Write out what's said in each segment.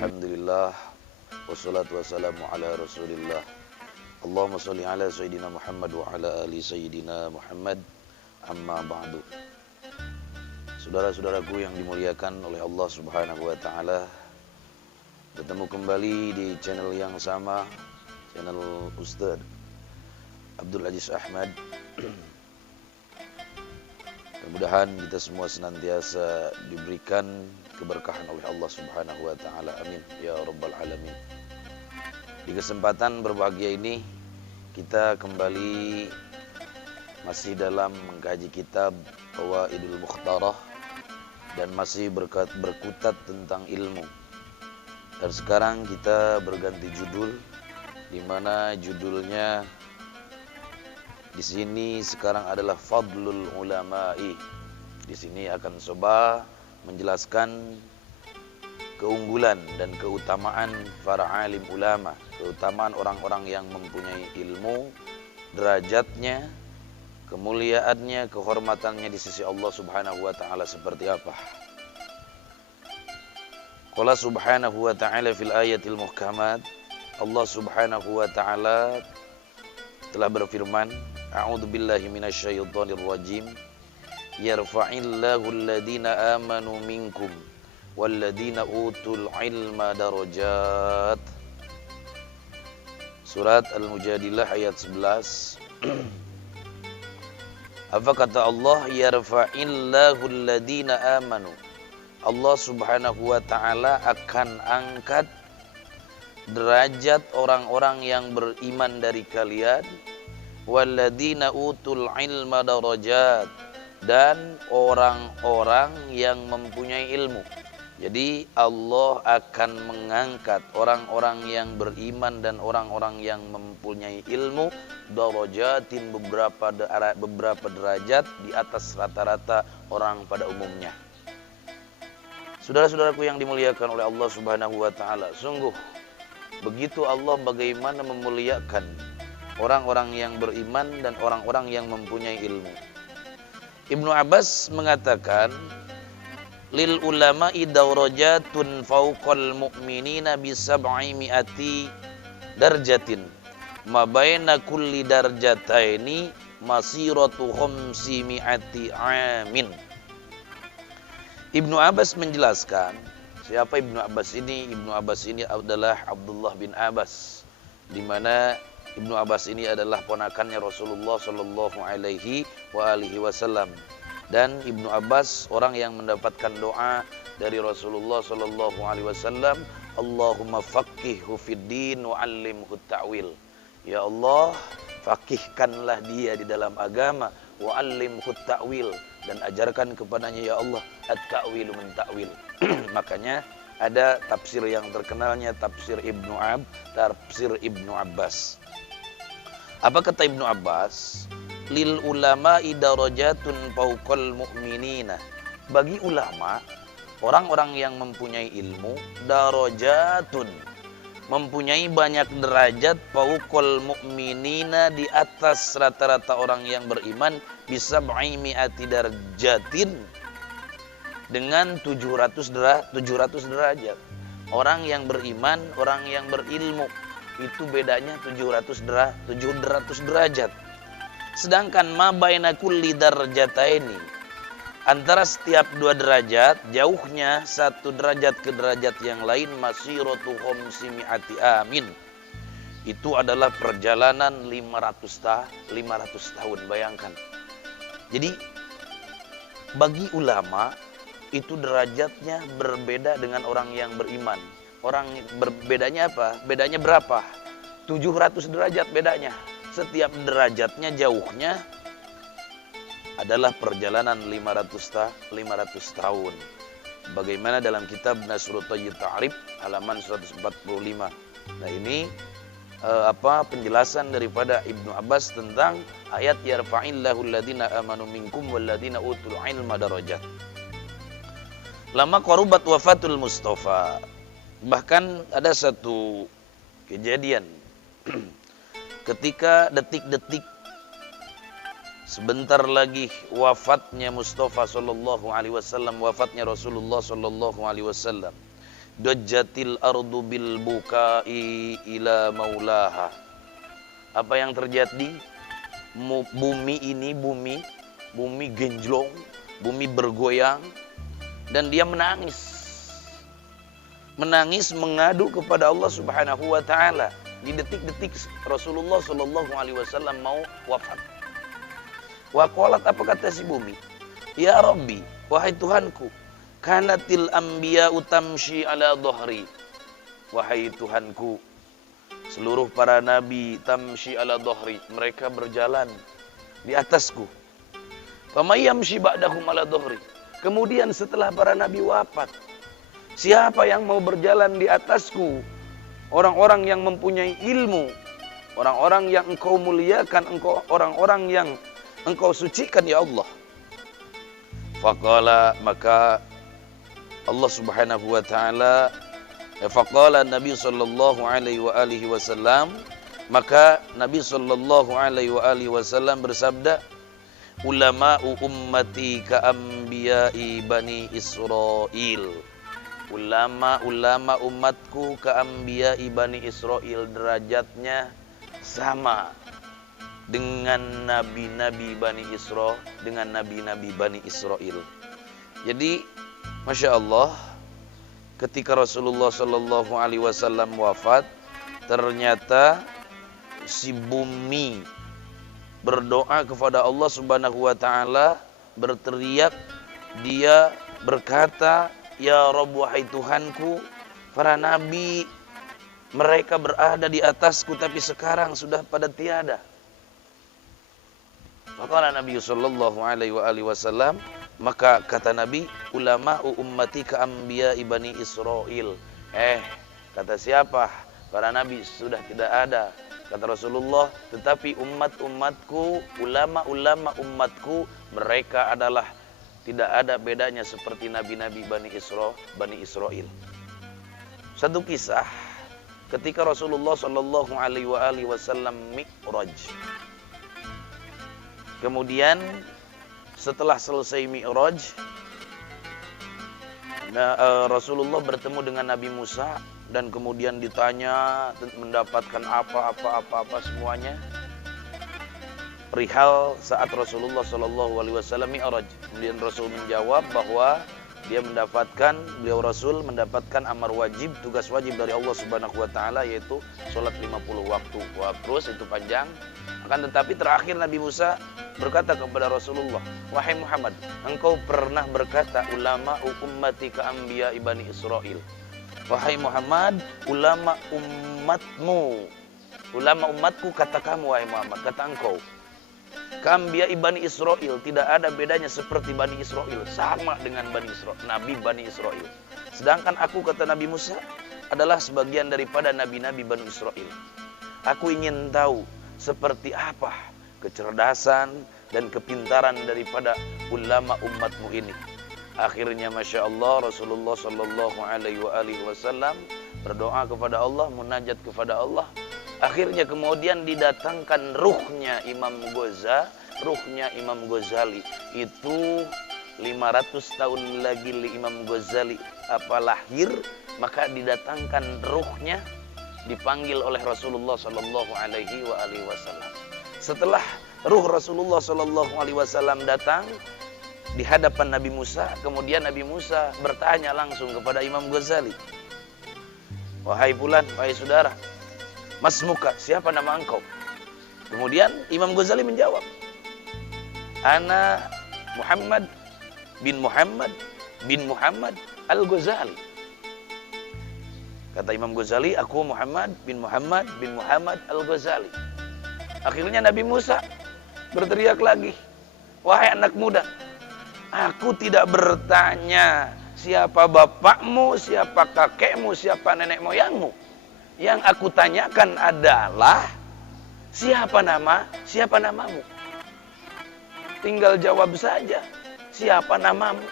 Alhamdulillah, wassalatu wassalamu ala rasulillah. Allahumma sholli ala sayyidina Muhammad wa ala ali sayyidina Muhammad. Amma ba'du. Saudara-saudaraku yang dimuliakan oleh Allah Subhanahu wa taala, bertemu kembali di channel yang sama, channel Ustaz Abdul Aziz Ahmad. Mudah-mudahan kita semua senantiasa diberikan keberkahan oleh Allah Subhanahu wa taala. Amin ya rabbal alamin. Di kesempatan berbahagia ini kita kembali masih dalam mengkaji kitab Fawaidul Mukhtarah dan masih berkutat tentang ilmu. Dan sekarang kita berganti judul, di mana judulnya di sini sekarang adalah Fadlul Ulama'i. Di sini akan coba menjelaskan keunggulan dan keutamaan para alim ulama, keutamaan orang-orang yang mempunyai ilmu, derajatnya, kemuliaannya, kehormatannya di sisi Allah Subhanahu wa taala seperti apa. Qala Subhanahu wa taala fil ayatil muhkamat, Allah Subhanahu wa taala telah berfirman, A'udzu billahi minasyaitonir rajim. Yarfa'illahu alladhina amanu minkum walladhina utul ilma darajat. Surat Al-Mujadilah ayat 11. Apa kata Allah? Yarfa'illahu alladhina amanu. Allah Subhanahu wa taala akan angkat derajat orang-orang yang beriman dari kalian, walladzina utul ilma darajat, dan orang-orang yang mempunyai ilmu. Jadi Allah akan mengangkat orang-orang yang beriman dan orang-orang yang mempunyai ilmu darajatin, beberapa derajat di atas rata-rata orang pada umumnya. Saudara-saudaraku yang dimuliakan oleh Allah Subhanahu wa taala, sungguh begitu Allah bagaimana memuliakan orang-orang yang beriman dan orang-orang yang mempunyai ilmu. Ibnu Abbas mengatakan, lil ulama'i darajatun fawqal mu'minina bi sab'i mi'ati darjatin ma baina kulli darjataini masiratu khamsi mi'ati amin. Ibnu Abbas menjelaskan, siapa Ibnu Abbas ini? Ibnu Abbas ini adalah Abdullah bin Abbas, di mana Ibnu Abbas ini adalah ponakannya Rasulullah Shallallahu Alaihi Wasallam, dan Ibnu Abbas orang yang mendapatkan doa dari Rasulullah Shallallahu Alaihi Wasallam, Allahumma faqihhu fid-din wa 'allimhu ta'wil. Ya Allah, faqihkanlah dia di dalam agama, wa 'allimhu ta'wil, dan ajarkan kepadanya ya Allah at-ta'wilu min ta'wil. Makanya ada tafsir yang terkenalnya tafsir Ibnu Abbas. Apa kata Ibnu Abbas? Lil ulama'i darajatun fawqal mu'minina. Bagi ulama, orang-orang yang mempunyai ilmu, darajatun, mempunyai banyak derajat, fawqal mu'minina, di atas rata-rata orang yang beriman, bisa mi'ati darjatin, dengan 700 derajat. Orang yang beriman, orang yang berilmu, itu bedanya 700 derajat. Sedangkan ma baina kulli darjataini, antara setiap dua derajat, jauhnya satu derajat ke derajat yang lain, masiratu khamsi mi'ati amin. Itu adalah perjalanan 500 tahun, bayangkan. Jadi bagi ulama itu derajatnya berbeda dengan orang yang beriman. Orang berbedanya apa? Bedanya berapa? 700 derajat bedanya. Setiap derajatnya jauhnya adalah perjalanan 500 tahun. Bagaimana dalam kitab Nasrut Ta'rif halaman 145. Nah, ini penjelasan daripada Ibnu Abbas tentang ayat yarfa'illahu alladhina amanu minkum walladhina utul ilma darajat. Lama qarubat wafatul Mustafa. Bahkan ada satu kejadian ketika detik-detik sebentar lagi wafatnya Mustafa sallallahu alaihi wasallam, wafatnya Rasulullah sallallahu alaihi wasallam, Dajjatil ardu bil bukai ila maulaha. Apa yang terjadi? Bumi ini, bumi genjlong, bumi bergoyang, dan dia menangis. Menangis mengadu kepada Allah Subhanahu wa taala di detik-detik Rasulullah sallallahu alaihi wasallam mau wafat. Wa qalat, apa kata si bumi? Ya Rabbi, wahai Tuhanku, kanatil anbiya'u tamshi ala dhahri. Wahai Tuhanku, seluruh para nabi tamshi ala dhahri, mereka berjalan di atasku. Faman yamshi ba'dahum ala dhahri. Kemudian setelah para nabi wafat, siapa yang mau berjalan di atasku? Orang-orang yang mempunyai ilmu, orang-orang yang engkau muliakan, orang-orang yang engkau sucikan ya Allah. Faqala, maka Allah Subhanahu wa taala, faqala Nabi sallallahu alaihi wa alihi wasallam, maka Nabi sallallahu alaihi wa alihi wasallam bersabda, ulama'u ummati ka anbiya'i bani Israil. Ulama umatku ka anbiya'i bani Israil, derajatnya sama dengan nabi-nabi Bani Isra, dengan nabi-nabi Bani Israil. Jadi Masya Allah, ketika Rasulullah Sallallahu Alaihi Wasallam wafat, ternyata si bumi berdoa kepada Allah Subhanahu Wa Taala, berteriak, dia berkata, Ya Rabb, wahai Tuhanku, para nabi mereka berada di atasku, tapi sekarang sudah pada tiada. Maka Nabi sallallahu alaihi wasallam, maka kata Nabi, ulama'u ummati ka anbiya'i bani Israil. Kata siapa? Para nabi sudah tidak ada. Kata Rasulullah, tetapi umat-umatku, ulama-ulama umatku, mereka adalah tidak ada bedanya seperti nabi-nabi Bani Israil. Satu kisah ketika Rasulullah sallallahu alaihi wasallam Mi'raj. Kemudian setelah selesai Mi'raj, Rasulullah bertemu dengan Nabi Musa dan kemudian ditanya mendapatkan apa semuanya perihal saat Rasulullah Shallallahu Alaihi Wasallam Mi'raj. Kemudian Rasul menjawab bahwa beliau Rasul mendapatkan amar wajib, tugas wajib dari Allah Subhanahu Wa Taala, yaitu sholat 50 waktu. Wah, terus itu panjang. Akan tetapi terakhir Nabi Musa berkata kepada Rasulullah, wahai Muhammad, engkau pernah berkata ulama ummati ka anbiya Bani Israil. Wahai Muhammad, ulama umatku kata kamu, wahai Muhammad, kata engkau, ka anbiya Bani Israil, tidak ada bedanya seperti Bani Israil, sama dengan Bani Israil, Nabi Bani Israil. Sedangkan aku, kata Nabi Musa, adalah sebagian daripada nabi-nabi Bani Israil. Aku ingin tahu seperti apa kecerdasan dan kepintaran daripada ulama umatmu ini. Akhirnya Masya Allah, Rasulullah Sallallahu Alaihi Wasallam berdoa kepada Allah, munajat kepada Allah. Akhirnya kemudian didatangkan ruhnya Imam Ghazali. Itu 500 tahun lagi Imam Ghazali lahir, maka didatangkan ruhnya, dipanggil oleh Rasulullah Sallallahu Alaihi Wasallam. Setelah ruh Rasulullah Sallallahu Alaihi Wasallam datang di hadapan Nabi Musa, kemudian Nabi Musa bertanya langsung kepada Imam Ghazali, wahai fulan, wahai saudara, masmuka, siapa nama engkau? Kemudian Imam Ghazali menjawab, ana Muhammad bin Muhammad Al-Ghazali. Kata Imam Ghazali, aku Muhammad bin Muhammad Al-Ghazali. Akhirnya Nabi Musa berteriak lagi, wahai anak muda, aku tidak bertanya siapa bapakmu, siapa kakekmu, siapa nenek moyangmu. Yang aku tanyakan adalah siapa namamu. Tinggal jawab saja, siapa namamu.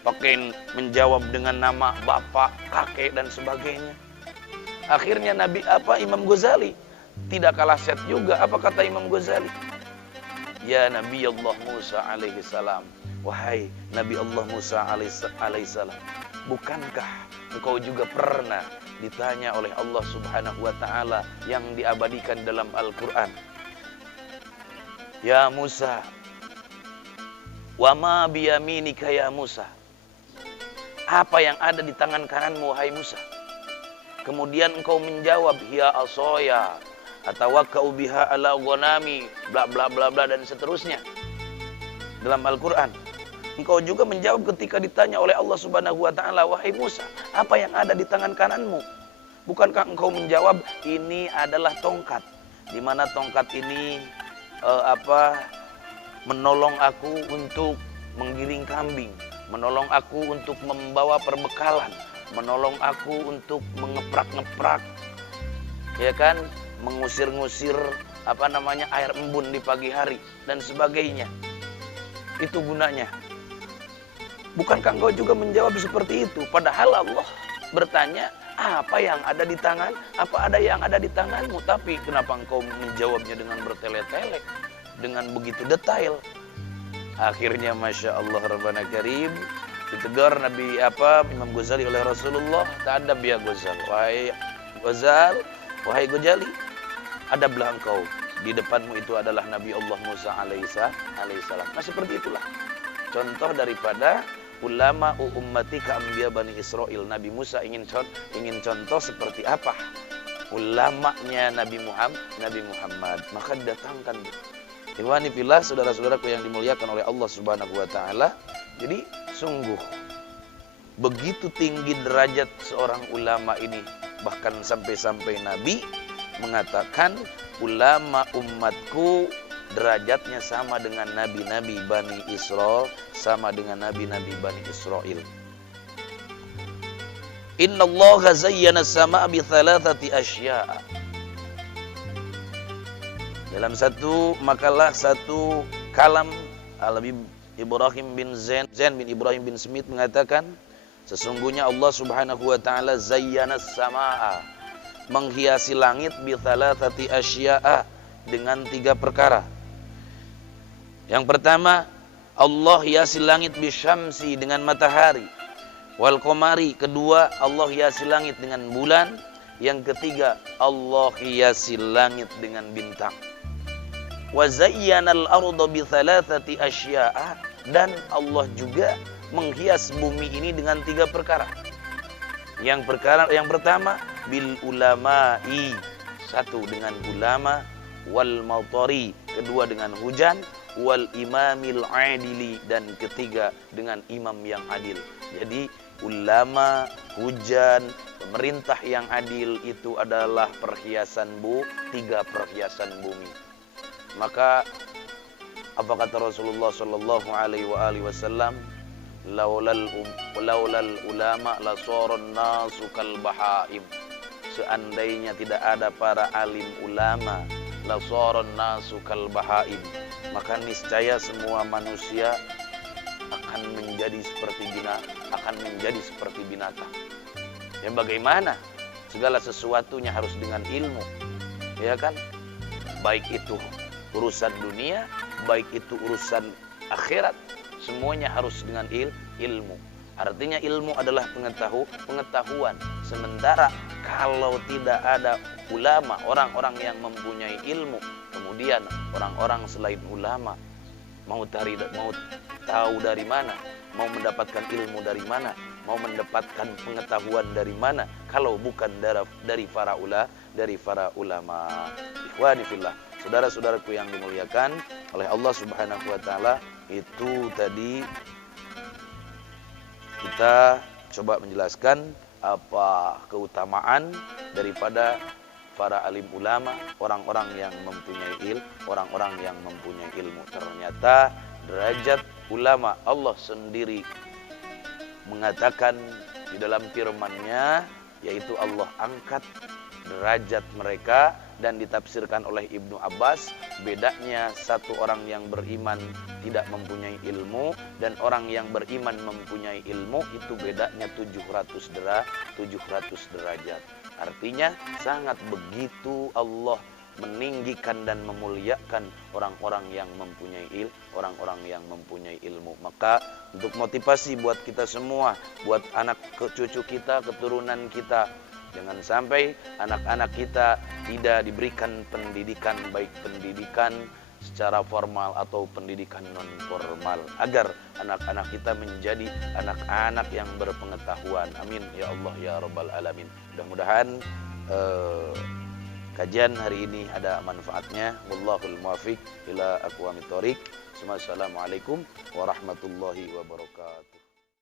Pakai menjawab dengan nama bapak, kakek dan sebagainya. Akhirnya Imam Ghazali tidak kalah set juga. Apa kata Imam Ghazali? Ya Nabi Allah Musa alaihi salam, wahai Nabi Allah Musa alaihi salam, bukankah engkau juga pernah ditanya oleh Allah Subhanahu wa taala yang diabadikan dalam Al-Qur'an. Ya Musa, wa ma biyaminika ya Musa? Apa yang ada di tangan kananmu wahai Musa? Kemudian engkau menjawab, hiya asoya, atawakkau biha ala ghanami, bla bla bla bla dan seterusnya. Dalam Al-Qur'an, engkau juga menjawab ketika ditanya oleh Allah Subhanahu wa taala, wahai Musa, apa yang ada di tangan kananmu? Bukankah engkau menjawab, ini adalah tongkat, di mana tongkat ini menolong aku untuk menggiring kambing, menolong aku untuk membawa perbekalan, menolong aku untuk mengeprak-ngeprak, ya kan, mengusir-ngusir air embun di pagi hari dan sebagainya. Itu gunanya. Bukankah engkau juga menjawab seperti itu? Padahal Allah bertanya, apa yang ada di tangan? Apa ada yang ada di tanganmu? Tapi kenapa engkau menjawabnya dengan bertele-tele, dengan begitu detail? Akhirnya Masya Allah Rabbana Karim, ditegur Nabi Imam Ghazali oleh Rasulullah, ta'adab ya Ghazal, wahai Ghazali, adablah engkau, di depanmu itu adalah Nabi Allah Musa alaihissalam. Nah seperti itulah contoh daripada ulama ummati ka'ambiya Bani Israel. Nabi Musa ingin contoh seperti apa ulamanya Nabi Muhammad, maka didatangkan. Ikhwani fillah, saudara-saudaraku yang dimuliakan oleh Allah Subhanahu wa taala. Jadi sungguh begitu tinggi derajat seorang ulama ini, bahkan sampai-sampai Nabi mengatakan ulama umatku derajatnya sama dengan nabi-nabi Bani Israel, sama dengan nabi-nabi Bani Israel. Inna Allah zayyana as-sama'a bi thalathati asya'a. Dalam satu makalah, satu kalam, Al-Habib Ibrahim bin Zain bin Ibrahim bin Smith mengatakan, sesungguhnya Allah Subhanahu wa taala zayyana as-sama'a, menghiasi langit bi thalathati asya'a, dengan 3 perkara. Yang pertama, Allah hiasi langit bisyamsi, dengan matahari. Wal qamari, kedua Allah hiasi langit dengan bulan. Yang ketiga, Allah hiasi langit dengan bintang. Wa zayyanal arda bi thalathati asya'a, dan Allah juga menghias bumi ini dengan 3 perkara. Yang pertama bil ulama'i, 1 dengan ulama, wal matari, kedua dengan hujan, wal imamil adili, dan ketiga dengan imam yang adil. Jadi ulama, hujan, pemerintah yang adil itu adalah perhiasan 3 perhiasan bumi. Maka apa kata Rasulullah sallallahu alaihi wasallam, laulal ulama la saran nasu kal bahaim. Seandainya tidak ada para alim ulama, la saran nasu kal bahaim, maka niscaya semua manusia akan menjadi seperti binatang. Ya bagaimana? Segala sesuatunya harus dengan ilmu. Ya kan? Baik itu urusan dunia, baik itu urusan akhirat, semuanya harus dengan ilmu. Artinya ilmu adalah pengetahuan. Sementara kalau tidak ada ulama, orang-orang yang mempunyai ilmu, kemudian orang-orang selain ulama mau tahu dari mana, mau mendapatkan ilmu dari mana, mau mendapatkan pengetahuan dari mana kalau bukan dari para ulama. Ikhwani fillah, saudara-saudaraku yang dimuliakan oleh Allah Subhanahu wa taala, itu tadi kita coba menjelaskan apa keutamaan daripada para alim ulama, orang-orang yang mempunyai ilmu. Ternyata derajat ulama, Allah sendiri mengatakan di dalam firman-Nya, yaitu Allah angkat derajat mereka, dan ditafsirkan oleh Ibnu Abbas, bedanya satu orang yang beriman tidak mempunyai ilmu dan orang yang beriman mempunyai ilmu, itu bedanya 700 derajat. Artinya sangat begitu Allah meninggikan dan memuliakan orang-orang yang mempunyai ilmu. Maka untuk motivasi buat kita semua, buat anak cucu kita, keturunan kita. Jangan sampai anak-anak kita tidak diberikan pendidikan, baik pendidikan secara formal atau pendidikan non formal, agar anak-anak kita menjadi anak-anak yang berpengetahuan. Amin ya Allah ya rabbal alamin. Mudah-mudahan kajian hari ini ada manfaatnya. Wallahul muwaffiq ila aqwamit thoriq. Assalamualaikum warahmatullahi wabarakatuh.